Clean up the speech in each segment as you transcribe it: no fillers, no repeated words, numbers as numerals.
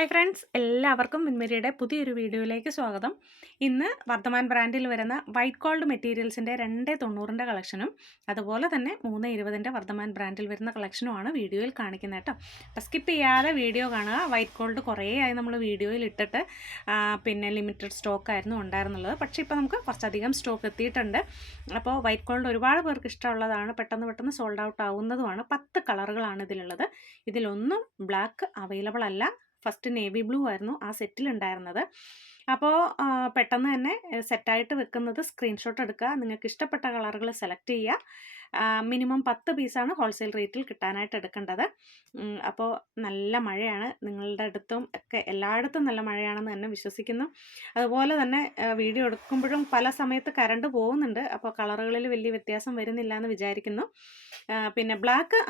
Hi friends, എല്ലാവർക്കും മിൻമരിയുടെ പുതിയൊരു വീഡിയോയിലേക്ക് സ്വാഗതം. ഇന്ന് വർദ്ധമാൻ ബ്രാൻഡിൽ വരുന്ന വൈറ്റ് ഗോൾഡ് മെറ്റീരിയൽസിൻ്റെ 290ൻ്റെ കളക്ഷനും അതുപോലെ തന്നെ 320ൻ്റെ വർദ്ധമാൻ ബ്രാൻഡിൽ വരുന്ന കളക്ഷനുമാണ് വീഡിയോയിൽ കാണിക്കുന്നത് കേട്ടോ. അപ്പോൾ സ്കിപ്പ് ചെയ്യാതെ വീഡിയോ കാണുക. വൈറ്റ് ഗോൾഡ് കുറേ ആയി നമ്മൾ വീഡിയോയിൽ ഇട്ടിട്ട് പിന്നെ ലിമിറ്റഡ് സ്റ്റോക്കായിരുന്നു ഉണ്ടായിരുന്നുള്ളത്. പക്ഷേ ഇപ്പോൾ നമുക്ക് കുറച്ചധികം സ്റ്റോക്ക് എത്തിയിട്ടുണ്ട്. അപ്പോൾ വൈറ്റ് ഗോൾഡ് ഒരുപാട് പേർക്ക് ഇഷ്ടമുള്ളതാണ്, പെട്ടെന്ന് സോൾഡ് ഔട്ട് ആവുന്നതുമാണ്. 10 കളറുകളാണ് ഇതിലുള്ളത്. ഇതിലൊന്നും ബ്ലാക്ക് അവൈലബിൾ അല്ല. ഫസ്റ്റ് നേവി ബ്ലൂ ആയിരുന്നു ആ സെറ്റിലുണ്ടായിരുന്നത്. അപ്പോൾ പെട്ടെന്ന് തന്നെ സെറ്റായിട്ട് വെക്കുന്നത് സ്ക്രീൻഷോട്ട് എടുക്കുക. നിങ്ങൾക്ക് ഇഷ്ടപ്പെട്ട കളറുകൾ സെലക്ട് ചെയ്യുക. മിനിമം 10 പീസാണ് ഹോൾസെയിൽ റേറ്റിൽ കിട്ടാനായിട്ട് എടുക്കേണ്ടത്. അപ്പോൾ നല്ല മഴയാണ്, നിങ്ങളുടെ അടുത്തും ഒക്കെ എല്ലായിടത്തും നല്ല മഴയാണെന്ന് തന്നെ വിശ്വസിക്കുന്നു. അതുപോലെ തന്നെ വീഡിയോ എടുക്കുമ്പോഴും പല സമയത്ത് കറണ്ട് പോകുന്നുണ്ട്. അപ്പോൾ കളറുകളിൽ വലിയ വ്യത്യാസം വരുന്നില്ല എന്ന് വിചാരിക്കുന്നു. പിന്നെ ബ്ലാക്ക്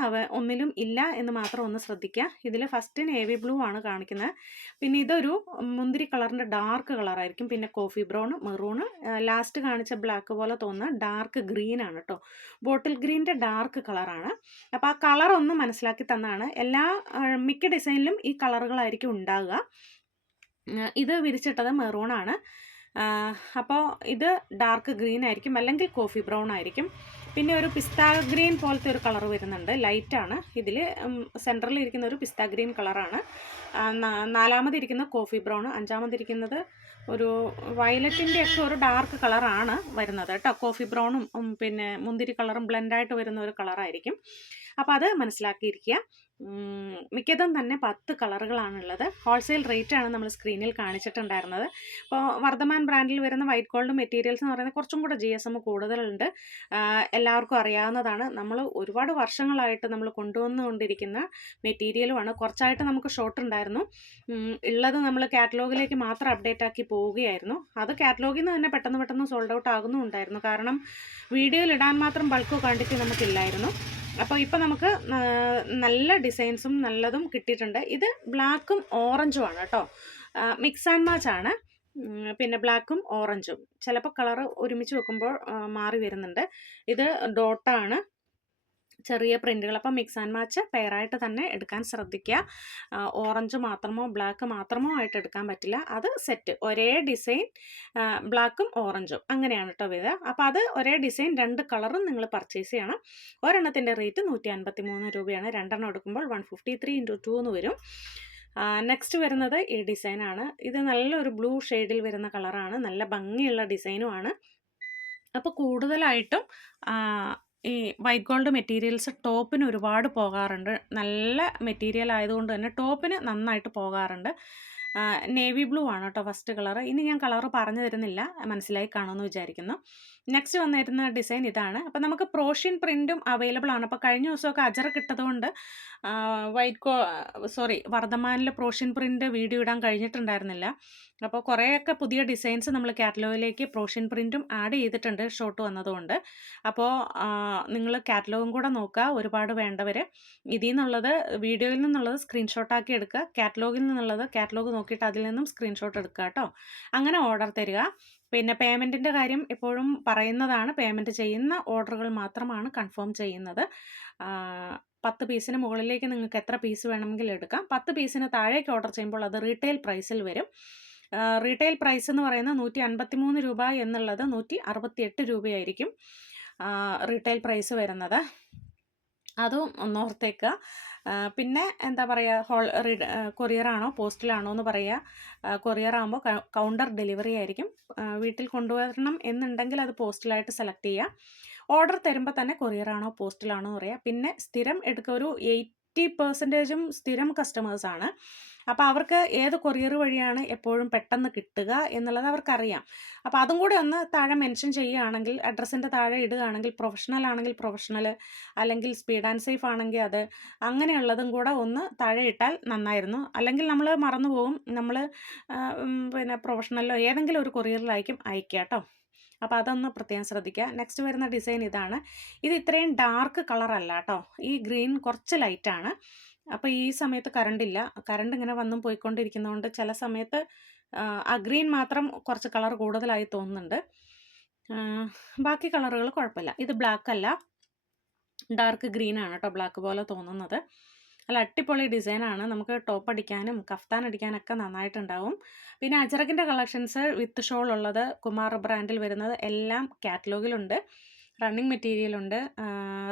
ഒന്നിലും ഇല്ല എന്ന് മാത്രം ഒന്ന് ശ്രദ്ധിക്കുക. ഇതിൽ ഫസ്റ്റ് നേവി ബ്ലൂ ആണ് കാണിക്കുന്നത്. പിന്നെ ഇതൊരു മുന്തിരി കളറിൻ്റെ ഡാർക്ക് കളറായിരിക്കും. പിന്നെ കോഫി ബ്രൗൺ, മെറൂണ്, ലാസ്റ്റ് കാണിച്ച ബ്ലാക്ക് പോലെ തോന്നുന്ന ഡാർക്ക് ഗ്രീൻ ആണ് കേട്ടോ. ബോട്ടിൽ ഗ്രീൻ്റെ ഡാർക്ക് കളറാണ്. അപ്പോൾ ആ കളർ ഒന്ന് മനസ്സിലാക്കി തന്നാണ്. മിക്ക ഡിസൈനിലും ഈ കളറുകളായിരിക്കും ഉണ്ടാകുക. ഇത് വിരിച്ചിട്ടത് മെറൂണാണ്. അപ്പോൾ ഇത് ഡാർക്ക് ഗ്രീൻ ആയിരിക്കും, അല്ലെങ്കിൽ കോഫി ബ്രൗൺ ആയിരിക്കും. പിന്നെ ഒരു പിസ്ത ഗ്രീൻ പോലത്തെ ഒരു കളർ വരുന്നുണ്ട്, ലൈറ്റാണ്. ഇതിൽ സെൻറ്ററിൽ ഇരിക്കുന്ന ഒരു പിസ്ത ഗ്രീൻ കളറാണ്. നാലാമതിരിക്കുന്ന കോഫി ബ്രൗൺ, അഞ്ചാമതിരിക്കുന്നത് ഒരു വയലറ്റിൻ്റെ ഒക്കെ ഒരു ഡാർക്ക് കളറാണ് വരുന്നത് കേട്ടോ. കോഫി ബ്രൗണും പിന്നെ മുന്തിരി കളറും ബ്ലെൻഡായിട്ട് വരുന്ന ഒരു കളറായിരിക്കും. അപ്പോൾ അത് മനസ്സിലാക്കിയിരിക്കുക. മിക്കതും തന്നെ 10 കളറുകളാണുള്ളത്. ഹോൾസെയിൽ റേറ്റാണ് നമ്മൾ സ്ക്രീനിൽ കാണിച്ചിട്ടുണ്ടായിരുന്നത്. അപ്പോൾ വർദ്ധമാൻ ബ്രാൻഡിൽ വരുന്ന വൈറ്റ് ഗോൾഡ് മെറ്റീരിയൽസ് എന്ന് പറയുന്നത് കുറച്ചും കൂടെ GSM കൂടുതലുണ്ട്. എല്ലാവർക്കും അറിയാവുന്നതാണ്. നമ്മൾ ഒരുപാട് വർഷങ്ങളായിട്ട് നമ്മൾ കൊണ്ടുവന്നുകൊണ്ടിരിക്കുന്ന മെറ്റീരിയലുമാണ്. കുറച്ചായിട്ട് നമുക്ക് ഷോർട്ട് ഉണ്ടായിരുന്നു. ഉള്ളത് നമ്മൾ കാറ്റലോഗിലേക്ക് മാത്രം അപ്ഡേറ്റ് ആക്കി പോവുകയായിരുന്നു. അത് കാറ്റലോഗിൽ നിന്ന് തന്നെ പെട്ടെന്ന് സോൾഡ് ഔട്ട് ആകുന്നുണ്ടായിരുന്നു. കാരണം വീഡിയോയിൽ ഇടാൻ മാത്രം ബൾക്ക് ക്വാണ്ടിറ്റി നമുക്കില്ലായിരുന്നു. അപ്പോൾ ഇപ്പോൾ നമുക്ക് നല്ല ഡിസൈൻസും നല്ലതും കിട്ടിയിട്ടുണ്ട്. ഇത് ബ്ലാക്കും ഓറഞ്ചും ആണ് കേട്ടോ. മിക്സ് ആൻഡ് മാച്ച് ആണ്. പിന്നെ ബ്ലാക്കും ഓറഞ്ചും ചിലപ്പോൾ കളറ് ഒരുമിച്ച് വെക്കുമ്പോൾ മാറി വരുന്നുണ്ട്. ഇത് ഡോട്ടാണ്, ചെറിയ പ്രിൻറ്റുകൾ. അപ്പോൾ മിക്സ് ആൻഡ് മാച്ച് പെയറായിട്ട് തന്നെ എടുക്കാൻ ശ്രദ്ധിക്കുക. ഓറഞ്ച് മാത്രമോ ബ്ലാക്ക് മാത്രമോ ആയിട്ട് എടുക്കാൻ പറ്റില്ല. അത് സെറ്റ് ഒരേ ഡിസൈൻ ബ്ലാക്കും ഓറഞ്ചും അങ്ങനെയാണ് കേട്ടോ വരിക. അപ്പോൾ അത് ഒരേ ഡിസൈൻ 2 കളറും നിങ്ങൾ പർച്ചേസ് ചെയ്യണം. ഒരെണ്ണത്തിൻ്റെ റേറ്റ് 153 രൂപയാണ്. 2 എണ്ണം എടുക്കുമ്പോൾ 153 × 2 എന്ന് വരും. നെക്സ്റ്റ് വരുന്നത് ഈ ഡിസൈനാണ്. ഇത് നല്ലൊരു ബ്ലൂ ഷെയ്ഡിൽ വരുന്ന കളറാണ്, നല്ല ഭംഗിയുള്ള ഡിസൈനുമാണ്. അപ്പോൾ കൂടുതലായിട്ടും ഈ വൈറ്റ് ഗോൾഡ് മെറ്റീരിയൽസ് ടോപ്പിന് ഒരുപാട് പോകാറുണ്ട്. നല്ല മെറ്റീരിയൽ ആയതുകൊണ്ട് തന്നെ ടോപ്പിന് നന്നായിട്ട് പോകാറുണ്ട്. നേവി ബ്ലൂ ആണ് കേട്ടോ ഫസ്റ്റ് കളറ്. ഇനി ഞാൻ കളറ് പറഞ്ഞു തരുന്നില്ല, മനസ്സിലായി കാണുമെന്ന് വിചാരിക്കുന്നു. നെക്സ്റ്റ് വന്നിരുന്ന ഡിസൈൻ ഇതാണ്. അപ്പോൾ നമുക്ക് പ്രോഷ്യൻ പ്രിൻറ്റും അവൈലബിൾ ആണ്. അപ്പോൾ കഴിഞ്ഞ ദിവസമൊക്കെ അജറക്ക് ഇട്ടതുകൊണ്ട് വർദ്ധമാനിൽ പ്രോഷ്യൻ പ്രിൻറ്റ് വീഡിയോ ഇടാൻ കഴിഞ്ഞിട്ടുണ്ടായിരുന്നില്ല. അപ്പോൾ കുറേയൊക്കെ പുതിയ ഡിസൈൻസ് നമ്മൾ കാറ്റലോഗിലേക്ക് പ്രോഷ്യൻ പ്രിൻറ്റും ആഡ് ചെയ്തിട്ടുണ്ട് ഷോർട്ട് വന്നതുകൊണ്ട്. അപ്പോൾ നിങ്ങൾ കാറ്റലോഗും കൂടെ നോക്കുക, ഒരുപാട് വേണ്ടവർ. ഇതിൽ നിന്നുള്ളത്, വീഡിയോയിൽ നിന്നുള്ളത് സ്ക്രീൻഷോട്ടാക്കി എടുക്കുക. കാറ്റലോഗിൽ നിന്നുള്ളത് കാറ്റലോഗ് നോക്കിയിട്ട് അതിൽ നിന്നും സ്ക്രീൻഷോട്ട് എടുക്കുക കേട്ടോ. അങ്ങനെ ഓർഡർ തരിക. പിന്നെ പേയ്മെൻറ്റിൻ്റെ കാര്യം എപ്പോഴും പറയുന്നതാണ്. പേയ്മെൻറ്റ് ചെയ്യുന്ന ഓർഡറുകൾ മാത്രമാണ് കൺഫേം ചെയ്യുന്നത്. 10 പീസിന് മുകളിലേക്ക് നിങ്ങൾക്ക് എത്ര പീസ് വേണമെങ്കിലും എടുക്കാം. 10 പീസിന് താഴേക്ക് ഓർഡർ ചെയ്യുമ്പോൾ അത് റീറ്റെയിൽ പ്രൈസിൽ വരും. റീറ്റെയിൽ പ്രൈസ് എന്ന് പറയുന്നത് 153 രൂപ എന്നുള്ളത് 168 രൂപയായിരിക്കും റീറ്റെയിൽ പ്രൈസ് വരുന്നത്. അതും ഒന്നോർത്തേക്കുക. പിന്നെ എന്താ പറയുക, കൊറിയറാണോ പോസ്റ്റിലാണോ എന്ന് പറയുക. കൊറിയർ ആകുമ്പോൾ കൗണ്ടർ ഡെലിവറി ആയിരിക്കും. വീട്ടിൽ കൊണ്ടുവരണം എന്നുണ്ടെങ്കിൽ അത് പോസ്റ്റിലായിട്ട് സെലക്ട് ചെയ്യുക. ഓർഡർ തരുമ്പോൾ തന്നെ കൊറിയറാണോ പോസ്റ്റിലാണോ എന്ന് പറയുക. പിന്നെ സ്ഥിരം എടുക്കുക, ഒരു 80% സ്ഥിരം കസ്റ്റമേഴ്സാണ്. അപ്പോൾ അവർക്ക് ഏത് കൊറിയർ വഴിയാണ് എപ്പോഴും പെട്ടെന്ന് കിട്ടുക എന്നുള്ളത് അവർക്കറിയാം. അപ്പോൾ അതും കൂടെ ഒന്ന് താഴെ മെൻഷൻ ചെയ്യുകയാണെങ്കിൽ, അഡ്രസ്സിൻ്റെ താഴെ ഇടുകയാണെങ്കിൽ, പ്രൊഫഷണൽ ആണെങ്കിൽ പ്രൊഫഷണൽ, അല്ലെങ്കിൽ സ്പീഡ് ആൻഡ് സേഫ് ആണെങ്കിൽ അത്, അങ്ങനെയുള്ളതും കൂടെ ഒന്ന് താഴെ ഇട്ടാൽ നന്നായിരുന്നു. അല്ലെങ്കിൽ നമ്മൾ മറന്നു പോകും. നമ്മൾ പിന്നെ പ്രൊഫഷണലോ ഏതെങ്കിലും ഒരു കൊറിയറിലായിരിക്കും അയക്കുക കേട്ടോ. അപ്പോൾ അതൊന്ന് പ്രത്യേകം ശ്രദ്ധിക്കുക. നെക്സ്റ്റ് വരുന്ന ഡിസൈൻ ഇതാണ്. ഇത് ഇത്രയും ഡാർക്ക് കളറല്ല കേട്ടോ. ഈ ഗ്രീൻ കുറച്ച് ലൈറ്റാണ്. അപ്പോൾ ഈ സമയത്ത് കറണ്ട് ഇങ്ങനെ വന്നും പോയിക്കൊണ്ടിരിക്കുന്നതുകൊണ്ട് ചില സമയത്ത് ആ ഗ്രീൻ മാത്രം കുറച്ച് കളർ കൂടുതലായി തോന്നുന്നുണ്ട്. ബാക്കി കളറുകൾ കുഴപ്പമില്ല. ഇത് ബ്ലാക്ക് അല്ല, ഡാർക്ക് ഗ്രീൻ ആണ് കേട്ടോ, ബ്ലാക്ക് പോലെ തോന്നുന്നത്. നല്ല അടിപൊളി ഡിസൈനാണ്. നമുക്ക് ടോപ്പ് അടിക്കാനും കഫ്താൻ അടിക്കാനൊക്കെ നന്നായിട്ടുണ്ടാവും. പിന്നെ അജറക്കിൻ്റെ കളക്ഷൻസ് വിത്ത് ഷോൾ ഉള്ളത് കുമാർ ബ്രാൻഡിൽ വരുന്നത് എല്ലാം കാറ്റലോഗിലുണ്ട്. റണ്ണിങ് മെറ്റീരിയലുണ്ട്.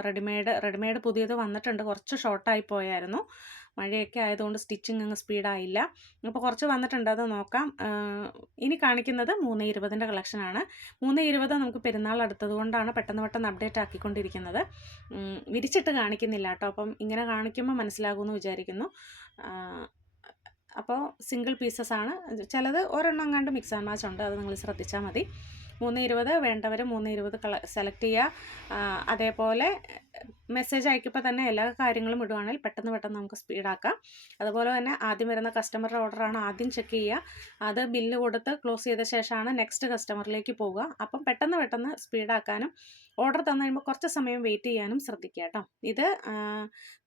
റെഡിമെയ്ഡ് പുതിയത് വന്നിട്ടുണ്ട്. കുറച്ച് ഷോർട്ടായി പോയായിരുന്നു. മഴയൊക്കെ ആയതുകൊണ്ട് സ്റ്റിച്ചിങ് അങ്ങ് സ്പീഡായില്ല. അപ്പോൾ കുറച്ച് വന്നിട്ടുണ്ട്, അത് നോക്കാം. ഇനി കാണിക്കുന്നത് 320ൻ്റെ കളക്ഷനാണ്. 320 നമുക്ക് പെരുന്നാൾ അടുത്തത് കൊണ്ടാണ് പെട്ടെന്ന് അപ്ഡേറ്റ് ആക്കിക്കൊണ്ടിരിക്കുന്നത്. വിരിച്ചിട്ട് കാണിക്കുന്നില്ല കേട്ടോ. അപ്പം ഇങ്ങനെ കാണിക്കുമ്പോൾ മനസ്സിലാകുമെന്ന് വിചാരിക്കുന്നു. അപ്പോൾ സിംഗിൾ പീസസ് ആണ്. ചിലത് ഒരെണ്ണം കണ്ട് മിക്സ് ആൻഡ് മാച്ച് ഉണ്ട്, അത് നിങ്ങൾ ശ്രദ്ധിച്ചാൽ മതി. 320 വേണ്ടവർ 320 സെലക്ട് ചെയ്യുക. അതേപോലെ മെസ്സേജ് അയക്കുമ്പോൾ തന്നെ എല്ലാ കാര്യങ്ങളും ഇടുവാണെങ്കിൽ പെട്ടെന്ന് നമുക്ക് സ്പീഡാക്കാം. അതുപോലെ തന്നെ ആദ്യം വരുന്ന കസ്റ്റമറുടെ ഓർഡറാണ് ആദ്യം ചെക്ക് ചെയ്യുക. അത് ബില്ല് കൊടുത്ത് ക്ലോസ് ചെയ്ത ശേഷമാണ് നെക്സ്റ്റ് കസ്റ്റമറിലേക്ക് പോവുക. അപ്പം പെട്ടെന്ന് സ്പീഡാക്കാനും ഓർഡർ തന്നു കഴിയുമ്പോൾ കുറച്ച് സമയം വെയിറ്റ് ചെയ്യാനും ശ്രദ്ധിക്കുക കേട്ടോ. ഇത്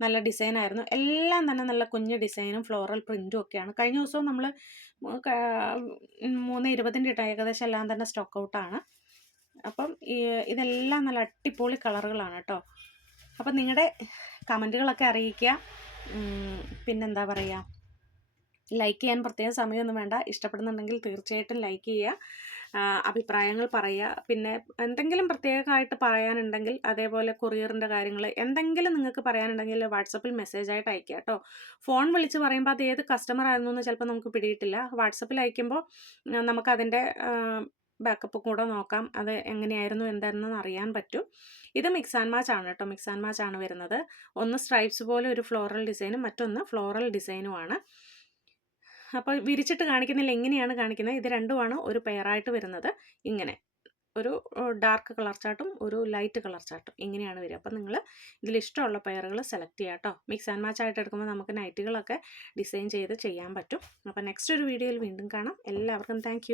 നല്ല ഡിസൈനായിരുന്നു. എല്ലാം തന്നെ നല്ല കുഞ്ഞ് ഡിസൈനും ഫ്ലോറൽ പ്രിൻറ്റും ഒക്കെയാണ്. കഴിഞ്ഞ ദിവസവും നമ്മൾ 320ൻ്റെ ഇട്ട ഏകദേശം എല്ലാം തന്നെ സ്റ്റോക്ക് ഔട്ടാണ്. അപ്പം ഇതെല്ലാം നല്ല അടിപൊളി കളറുകളാണ് കേട്ടോ. അപ്പം നിങ്ങളുടെ കമൻറ്റുകളൊക്കെ അറിയിക്കുക. പിന്നെന്താ പറയുക, ലൈക്ക് ചെയ്യാൻ പ്രത്യേക സമയമൊന്നും വേണ്ട. ഇഷ്ടപ്പെടുന്നുണ്ടെങ്കിൽ തീർച്ചയായിട്ടും ലൈക്ക് ചെയ്യുക, അഭിപ്രായങ്ങൾ പറയുക. പിന്നെ എന്തെങ്കിലും പ്രത്യേകമായിട്ട് പറയാനുണ്ടെങ്കിൽ, അതേപോലെ കൊറിയറിൻ്റെ കാര്യങ്ങൾ എന്തെങ്കിലും നിങ്ങൾക്ക് പറയാനുണ്ടെങ്കിൽ വാട്സപ്പിൽ മെസ്സേജായിട്ട് അയക്കുക കേട്ടോ. ഫോൺ വിളിച്ച് പറയുമ്പോൾ അത് ഏത് കസ്റ്റമർ ആയിരുന്നു എന്ന് ചിലപ്പോൾ നമുക്ക് പിടിയിട്ടില്ല. വാട്സപ്പിൽ അയക്കുമ്പോൾ നമുക്കതിൻ്റെ ബാക്കപ്പ് കൂടെ നോക്കാം, അത് എങ്ങനെയായിരുന്നു എന്തായിരുന്നു അറിയാൻ പറ്റും. ഇത് മിക്സ് ആൻഡ് മാച്ച് ആണ് കേട്ടോ. മിക്സ് ആൻഡ് മാച്ച് ആണ് വരുന്നത്. ഒന്ന് സ്ട്രൈപ്സ് പോലെ ഒരു ഫ്ലോറൽ ഡിസൈനും മറ്റൊന്ന് ഫ്ലോറൽ ഡിസൈനുമാണ്. അപ്പോൾ വിരിച്ചിട്ട് കാണിക്കുന്നില്ല, എങ്ങനെയാണ് കാണിക്കുന്നത്. ഇത് രണ്ടുമാണ് ഒരു പെയറായിട്ട് വരുന്നത്. ഇങ്ങനെ ഒരു ഡാർക്ക് കളർ ചാർട്ടും ഒരു ലൈറ്റ് കളർ ചാർട്ടും ഇങ്ങനെയാണ് വരിക. അപ്പം നിങ്ങൾ ഇതിലിഷ്ടമുള്ള പെയറുകൾ സെലക്ട് ചെയ്യുക കേട്ടോ. മിക്സ് ആൻഡ് മാച്ച് ആയിട്ട് എടുക്കുമ്പോൾ നമുക്ക് നൈറ്റുകളൊക്കെ ഡിസൈൻ ചെയ്ത് ചെയ്യാൻ പറ്റും. അപ്പോൾ നെക്സ്റ്റ് ഒരു വീഡിയോയിൽ വീണ്ടും കാണാം. എല്ലാവർക്കും താങ്ക്